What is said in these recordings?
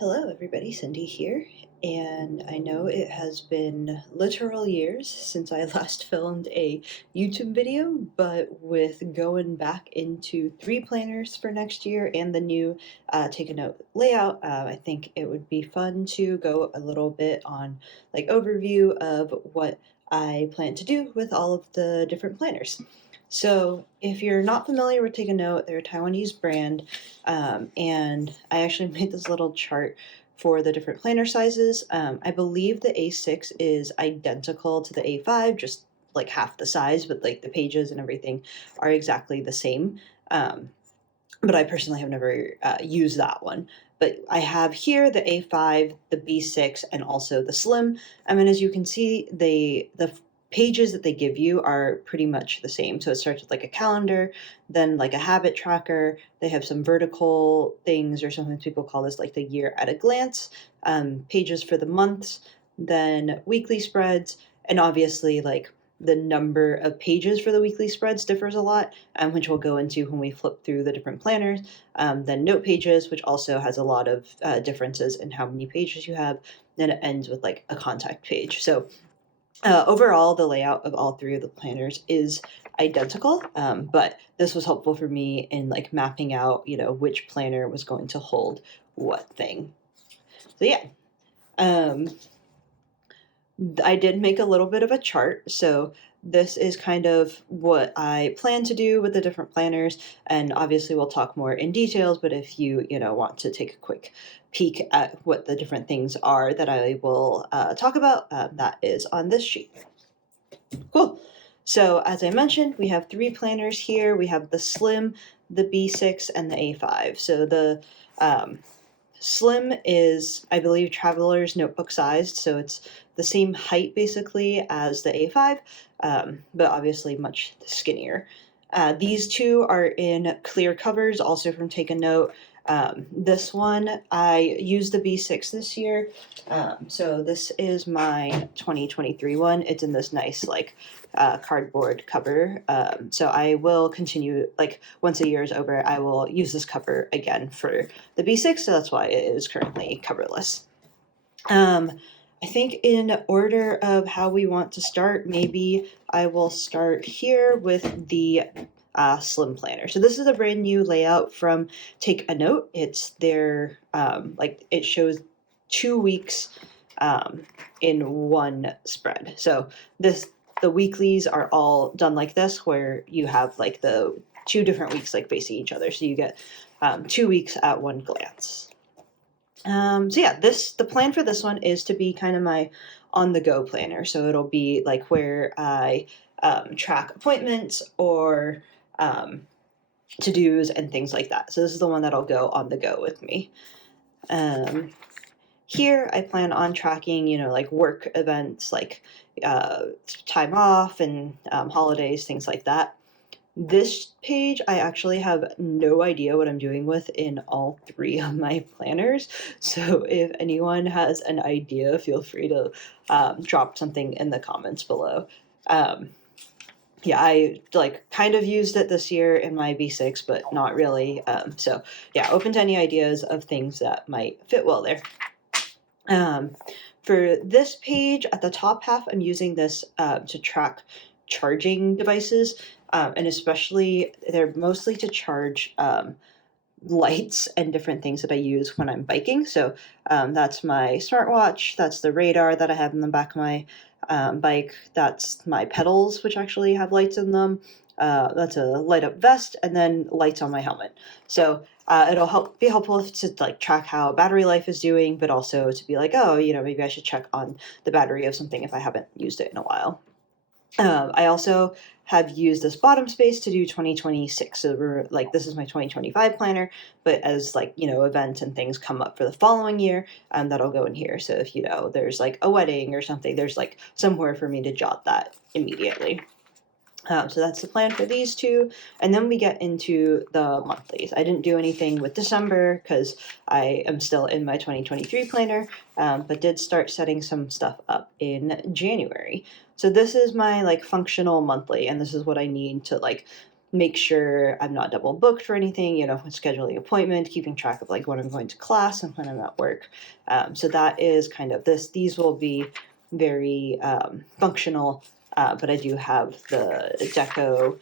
Hello, everybody. Cindy here. And I know it has been literal years since I last filmed a YouTube video, but with going back into three planners for next year and the new Take a Note layout, I think it would be fun to go a little bit on like overview of what I plan to do with all of the different planners. So, if you're not familiar with Take a Note, they're a Taiwanese brand, and I actually made this little chart for the different planner sizes. I believe the A6 is identical to the A5, just like half the size, but like the pages and everything are exactly the same. Um, but I personally have never used that one. But I have here the A5, the B6, and also the Slim. I mean, as you can see, the pages that they give you are pretty much the same. So it starts with like a calendar, then like a habit tracker. They have some vertical things, or sometimes people call this like the year at a glance, pages for the months, then weekly spreads, and obviously like the number of pages for the weekly spreads differs a lot, which we'll go into when we flip through the different planners. Then note pages, which also has a lot of differences in how many pages you have. Then it ends with like a contact page. So overall, the layout of all three of the planners is identical, but this was helpful for me in like mapping out, which planner was going to hold what thing. So yeah, um, I did make a little bit of a chart. So this is kind of what I plan to do with the different planners. And obviously we'll talk more in details, but if you want to take a quick peek at what the different things are that I will talk about, that is on this sheet. Cool. So as I mentioned, we have three planners here. We have the Slim, the B6, and the A5. So the Slim is, I believe, traveler's notebook sized, so it's the same height basically as the A5, but obviously much skinnier. These two are in clear covers, also from Take a Note. This one, I used the B6 this year, so this is my 2023 one. It's in this nice, like, cardboard cover. So I will continue, like, once a year is over, I will use this cover again for the B6, so that's why it is currently coverless. Um, I think in order of how we want to start, maybe I will start here with the Slim Planner. So this is a brand new layout from Take a Note. It's their, like, it shows 2 weeks um, in one spread. So the weeklies are all done like this, where you have like the two different weeks like facing each other. So you get 2 weeks at one glance. So yeah, the plan for this one is to be kind of my on the go planner. So it'll be like where I track appointments or to dos and things like that. So this is the one that'll go on the go with me. Um, Here I plan on tracking, like work events, like uh, time off and holidays, things like that. This page, I actually have no idea what I'm doing with in all three of my planners. So if anyone has an idea, feel free to drop something in the comments below. Um, yeah, I like kind of used it this year in my B6, but not really. So yeah, open to any ideas of things that might fit well there. Um, for this page, at the top half, I'm using this to track charging devices, and especially they're mostly to charge lights and different things that I use when I'm biking. So that's my smartwatch, that's the radar that I have in the back of my bike, that's my pedals, which actually have lights in them. That's a light up vest, and then lights on my helmet. So it'll be helpful to like track how battery life is doing, but also to be like, oh, maybe I should check on the battery of something if I haven't used it in a while. I also have used this bottom space to do 2026. So like, this is my 2025 planner, but as like, events and things come up for the following year, that'll go in here. So if, there's like a wedding or something, there's like somewhere for me to jot that immediately. So that's the plan for these two. And then we get into the monthlies. I didn't do anything with December because I am still in my 2023 planner, but did start setting some stuff up in January. So this is my like functional monthly, and this is what I need to like make sure I'm not double booked for anything, you know, when scheduling appointment, keeping track of like when I'm going to class and when I'm at work. So that is kind of this. These will be very functional, but I do have the deco.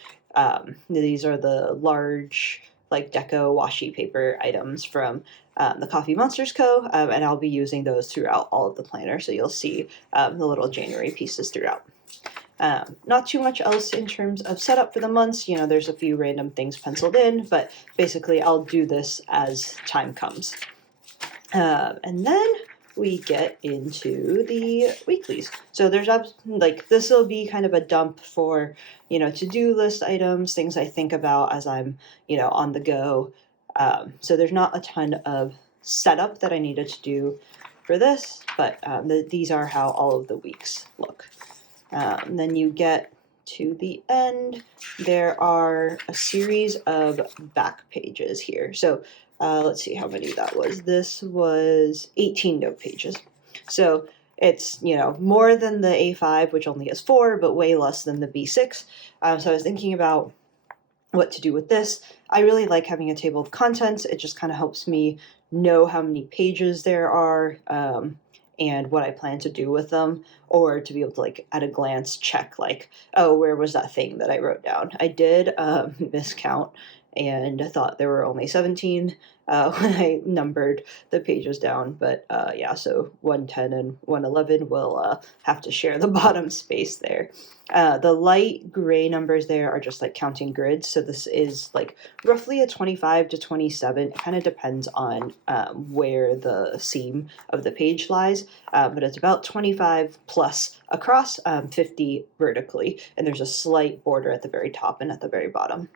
These are the large like deco washi paper items from the Coffee Monsters Co. And I'll be using those throughout all of the planner. So you'll see the little January pieces throughout. Not too much else in terms of setup for the months. You know, there's a few random things penciled in, but basically I'll do this as time comes. And then we get into the weeklies. So there's like this will be kind of a dump for, you know, to-do list items, things I think about as I'm, you know, on the go. So there's not a ton of setup that I needed to do for this, but these are how all of the weeks look. Then you get to the end, there are a series of back pages here. So let's see how many that was. This was 18 note pages. So it's, you know, more than the A5, which only has 4, but way less than the B6. So I was thinking about what to do with this. I really like having a table of contents. It just kind of helps me know how many pages there are and what I plan to do with them, or to be able to like at a glance check like, oh, where was that thing that I wrote down? I did miscount and I thought there were only 17 when I numbered the pages down, but yeah, so 110 and 111 will have to share the bottom space there. The light gray numbers there are just like counting grids. So this is like roughly a 25 to 27. It kind of depends on where the seam of the page lies, but it's about 25 plus across, 50 vertically. And there's a slight border at the very top and at the very bottom.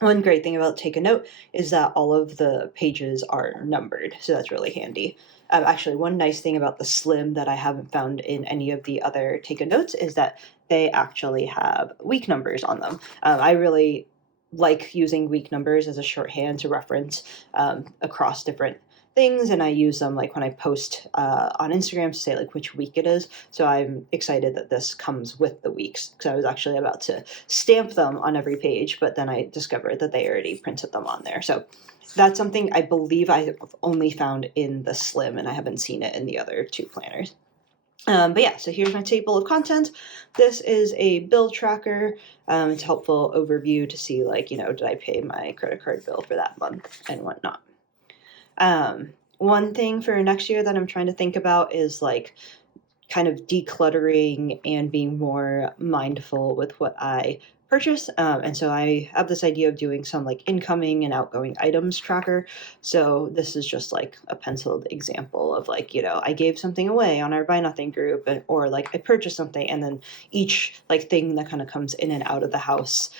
One great thing about Take a Note is that all of the pages are numbered, so that's really handy. Actually, one nice thing about the Slim that I haven't found in any of the other Take a Notes is that they actually have week numbers on them. I really like using week numbers as a shorthand to reference across different things, and I use them like when I post on Instagram to say like which week it is. So I'm excited that this comes with the weeks, because I was actually about to stamp them on every page, but then I discovered that they already printed them on there. So that's something I believe I've only found in the Slim, and I haven't seen it in the other 2 planners. But yeah, so here's my table of content. This is a bill tracker. It's a helpful overview to see like, you know, did I pay my credit card bill for that month and whatnot. One thing for next year that I'm trying to think about is like kind of decluttering and being more mindful with what I purchase. And so I have this idea of doing some like incoming and outgoing items tracker. So this is just like a penciled example of like, you know, I gave something away on our Buy Nothing group, or like I purchased something, and then each like thing that kind of comes in and out of the house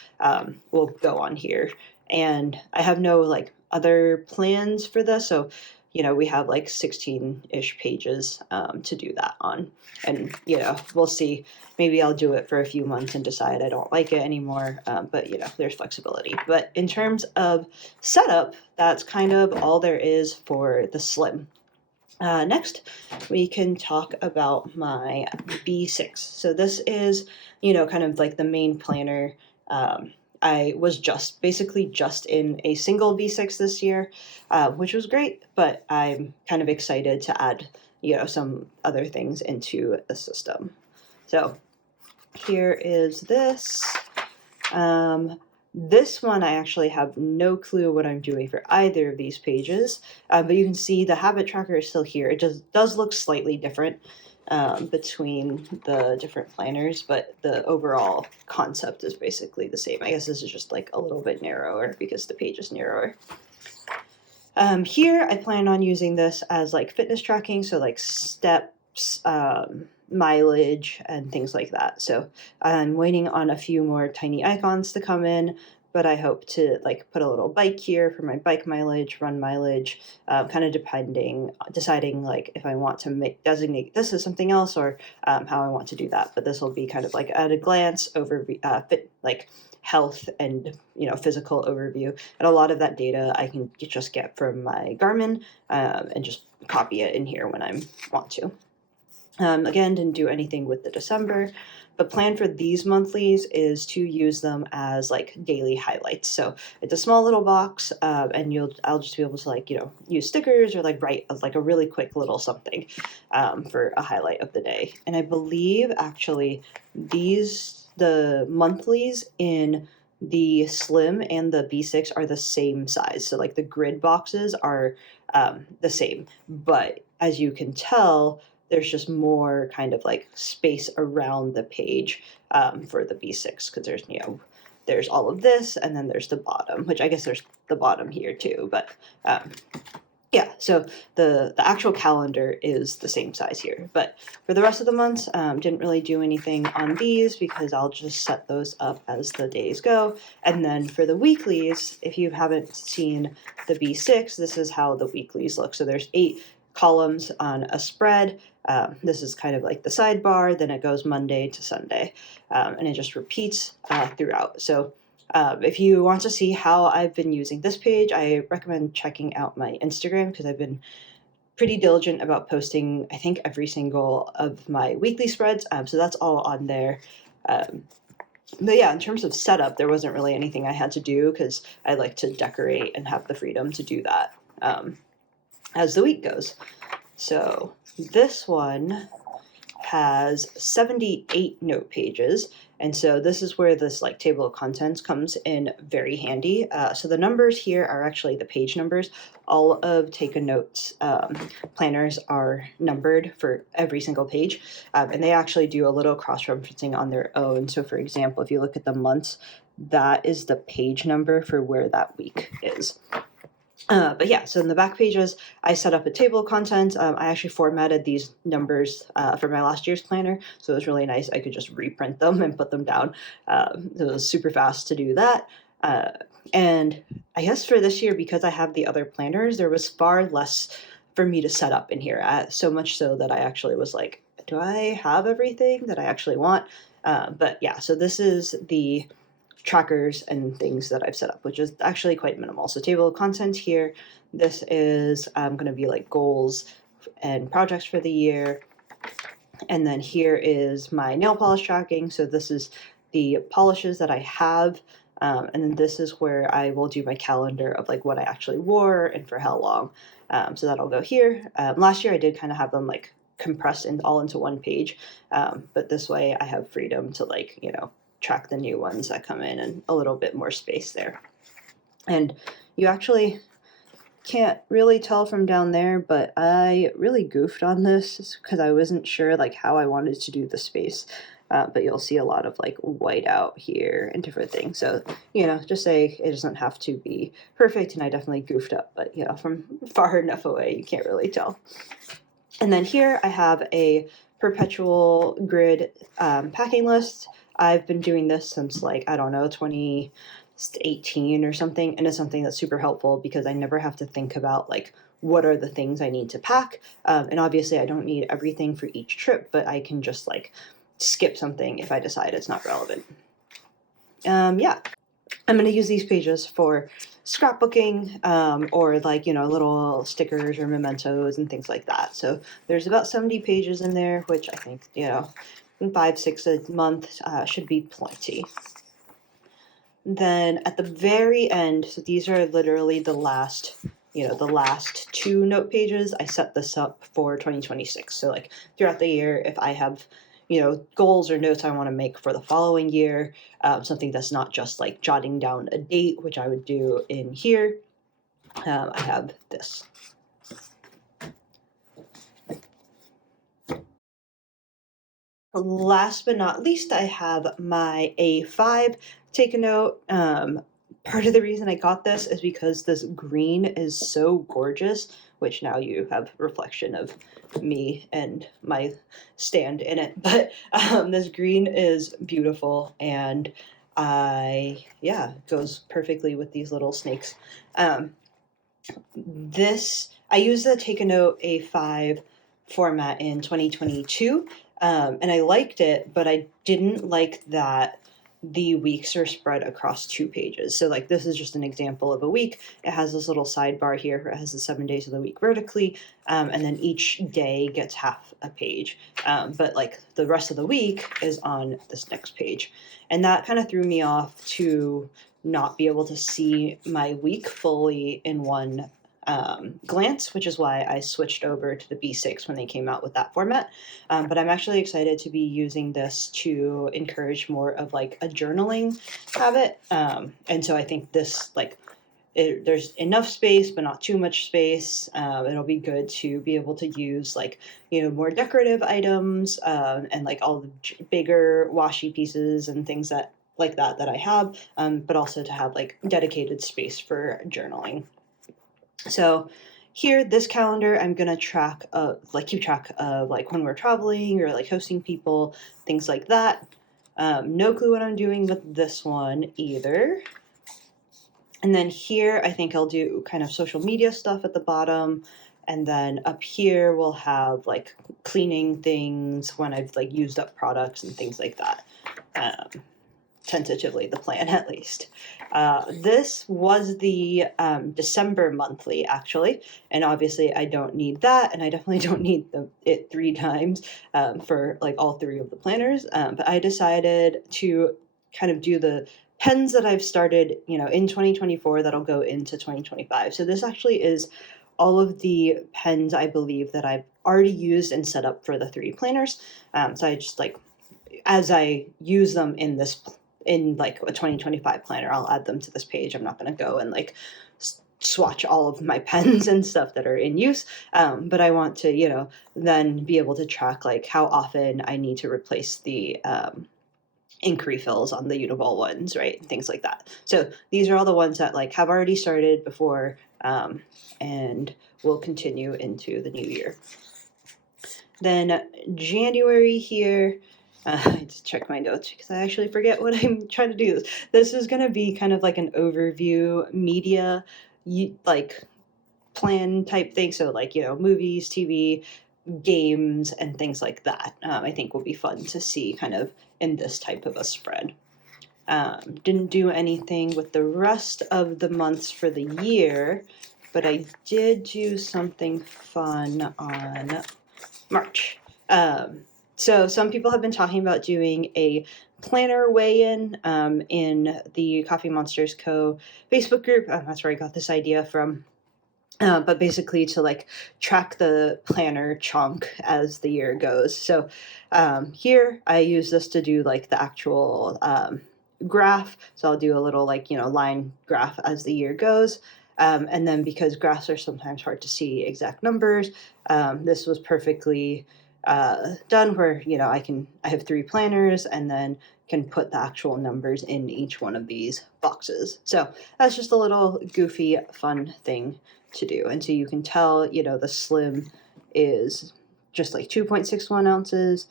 will go on here. And I have no like other plans for this. So, you know, we have like 16-ish pages to do that on. And, you know, we'll see. Maybe I'll do it for a few months and decide I don't like it anymore. But, you know, there's flexibility. But in terms of setup, that's kind of all there is for the Slim. Next, we can talk about my B6. So this is, you know, kind of like the main planner. I was basically just in a single B6 this year, which was great, but I'm kind of excited to add, you know, some other things into the system. So here is this. This one, I actually have no clue what I'm doing for either of these pages, but you can see the habit tracker is still here. It just does look slightly different between the different planners, but the overall concept is basically the same. I guess this is just like a little bit narrower because the page is narrower. Here, I plan on using this as like fitness tracking, so like steps, mileage, and things like that. So I'm waiting on a few more tiny icons to come in, but I hope to like put a little bike here for my bike mileage, run mileage, kind of deciding like if I want to designate this as something else, or how I want to do that. But this will be kind of like at a glance over like health and, you know, physical overview, and a lot of that data I can just get from my Garmin and just copy it in here when I want to. Again, didn't do anything with the December, But plan for these monthlies is to use them as like daily highlights. So it's a small little box, and I'll just be able to like, use stickers or like write like a really quick little something for a highlight of the day. And I believe actually the monthlies in the Slim and the B6 are the same size. So like the grid boxes are the same, but as you can tell, there's just more kind of like space around the page for the B6 because there's all of this, and then there's the bottom, which I guess there's the bottom here too, but yeah, so the actual calendar is the same size here, but for the rest of the months, didn't really do anything on these because I'll just set those up as the days go. And then for the weeklies, if you haven't seen the B6, this is how the weeklies look. So there's 8 columns on a spread. This is kind of like the sidebar, then it goes Monday to Sunday, and it just repeats throughout. So if you want to see how I've been using this page, I recommend checking out my Instagram because I've been pretty diligent about posting, I think, every single of my weekly spreads. So that's all on there. But yeah, in terms of setup, there wasn't really anything I had to do because I like to decorate and have the freedom to do that as the week goes. So this one has 78 note pages, and so this is where this like table of contents comes in very handy. So the numbers here are actually the page numbers. All of Take a Note's planners are numbered for every single page, and they actually do a little cross-referencing on their own. So for example, if you look at the months, that is the page number for where that week is. But yeah, so in the back pages, I set up a table of contents. I actually formatted these numbers for my last year's planner, so it was really nice. I could just reprint them and put them down. It was super fast to do that. And I guess for this year, because I have the other planners, there was far less for me to set up in here, so much so that I actually was like, do I have everything that I actually want? But yeah, so this is the trackers and things that I've set up, which is actually quite minimal. So table of contents here, this is going to be like goals and projects for the year. And then here is my nail polish tracking. So this is the polishes that I have. And then this is where I will do my calendar of like what I actually wore and for how long. So that'll go here. Last year I did kind of have them like compressed all into one page. But this way I have freedom to like, track the new ones that come in and a little bit more space there. And you actually can't really tell from down there, but I really goofed on this because I wasn't sure like how I wanted to do the space. But you'll see a lot of like white out here and different things. So, just say it doesn't have to be perfect, and I definitely goofed up, but from far enough away, you can't really tell. And then here I have a perpetual grid packing list. I've been doing this since like, I don't know, 2018 or something. And it's something that's super helpful because I never have to think about like, what are the things I need to pack? And obviously I don't need everything for each trip, but I can just like skip something if I decide it's not relevant. Yeah, I'm going to use these pages for scrapbooking or like, little stickers or mementos and things like that. So there's about 70 pages in there, which I think, 5-6 a month should be plenty. Then at the very end, so these are literally the last 2 note pages. I set this up for 2026. So like throughout the year, if I have goals or notes I want to make for the following year, something that's not just like jotting down a date, which I would do in here. I have this. Last but not least, I have my A5 Take a Note. Part of the reason I got this is because this green is so gorgeous, which now you have reflection of me and my stand in it. But this green is beautiful, and it goes perfectly with these little snakes. I use the Take a Note A5 format in 2022. And I liked it, but I didn't like that the weeks are spread across 2 pages. So like this is just an example of a week. It has this little sidebar here where it has the 7 days of the week vertically, and then each day gets half a page. But like the rest of the week is on this next page. And that kind of threw me off to not be able to see my week fully in one glance, which is why I switched over to the B6 when they came out with that format. But I'm actually excited to be using this to encourage more of like a journaling habit. And so I think this there's enough space, but not too much space. It'll be good to be able to use like, more decorative items, and like all the bigger washi pieces and things that I have, but also to have like dedicated space for journaling. So here, this calendar, I'm gonna keep track of like when we're traveling or like hosting people, things like that. No clue what I'm doing with this one either. And then here, I think I'll do kind of social media stuff at the bottom. And then up here, we'll have like cleaning things when I've like used up products and things like that. Tentatively, the plan at least. This was the December monthly, actually, and obviously I don't need that, and I definitely don't need it 3 times for like all 3 of the planners. But I decided to kind of do the pens that I've started, in 2024 that'll go into 2025. So this actually is all of the pens I believe that I've already used and set up for the 3 planners. So I just like as I use them in like a 2025 planner, I'll add them to this page. I'm not going to go and like swatch all of my pens and stuff that are in use. But I want to, then be able to track like how often I need to replace the ink refills on the Uniball ones, right? Things like that. So these are all the ones that like have already started before, and will continue into the new year. Then January here, I just check my notes because I actually forget what I'm trying to do. This is going to be kind of like an overview media, like plan type thing. So like, movies, TV, games, and things like that. I think will be fun to see kind of in this type of a spread. Didn't do anything with the rest of the months for the year, but I did do something fun on March. So some people have been talking about doing a planner weigh-in in the Coffee Monsters Co. Facebook group. That's where I got this idea from. But basically to like track the planner chunk as the year goes. So here I use this to do like the actual graph. So I'll do a little like, line graph as the year goes. And then because graphs are sometimes hard to see exact numbers, this was perfectly done where, I have 3 planners and then can put the actual numbers in each one of these boxes. So that's just a little goofy, fun thing to do. And so you can tell, the slim is just like 2.61 ounces.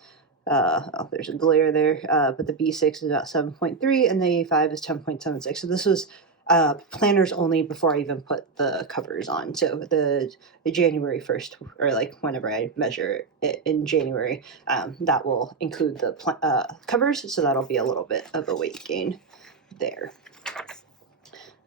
There's a glare there, but the B6 is about 7.3 and the A5 is 10.76. So this was planners only before I even put the covers on. So the January 1st, or like whenever I measure it in January, that will include the covers. So that'll be a little bit of a weight gain there.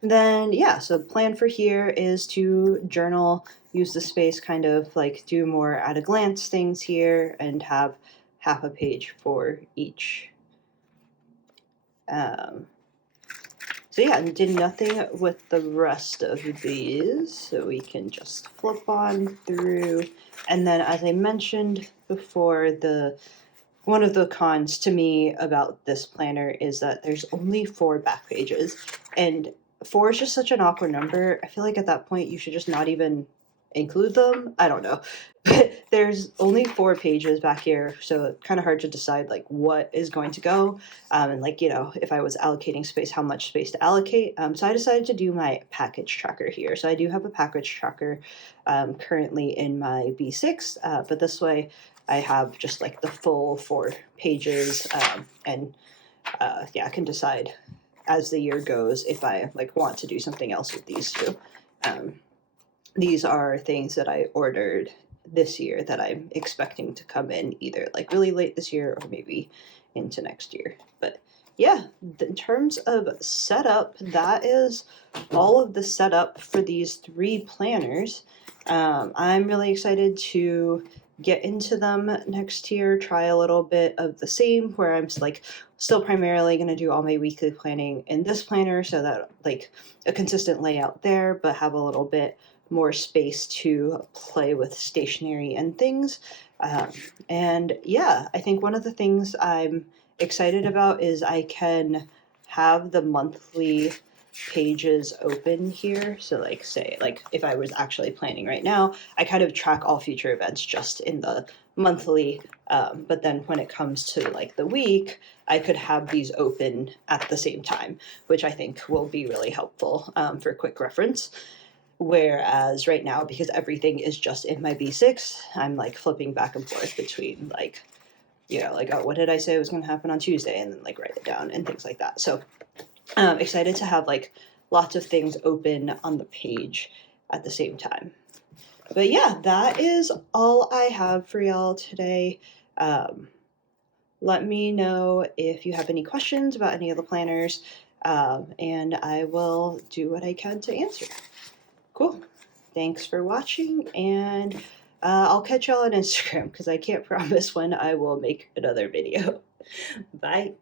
Then, yeah, so the plan for here is to journal, use the space, kind of like do more at a glance things here, and have half a page for each. So yeah, and did nothing with the rest of these, so we can just flip on through. And then, as I mentioned before, one of the cons to me about this planner is that there's only 4 back pages, and 4 is just such an awkward number. I feel like at that point you should just not even include them. I don't know. But there's only 4 pages back here, so it's kind of hard to decide like what is going to go, and like, if I was allocating space, how much space to allocate. So I decided to do my package tracker here. So I do have a package tracker currently in my B6, but this way I have just like the full 4 pages, and yeah, I can decide as the year goes if I like want to do something else with these 2. These are things that I ordered this year that I'm expecting to come in either like really late this year or maybe into next year. But yeah, in terms of setup, that is all of the setup for these 3 planners. I'm really excited to get into them next year, try a little bit of the same, where I'm like still primarily going to do all my weekly planning in this planner, so that like a consistent layout there, but have a little bit more space to play with stationery and things. Um, and yeah, I think one of the things I'm excited about is I can have the monthly pages open here. So like say like if I was actually planning right now, I kind of track all future events just in the monthly. But then when it comes to like the week, I could have these open at the same time, which I think will be really helpful for quick reference. Whereas right now, because everything is just in my B6, I'm like flipping back and forth between like, like, oh, what did I say was going to happen on Tuesday? And then like write it down and things like that. So excited to have like lots of things open on the page at the same time. But yeah, that is all I have for y'all today. Let me know if you have any questions about any of the planners, and I will do what I can to answer. Cool. Thanks for watching, and I'll catch y'all on Instagram because I can't promise when I will make another video. Bye.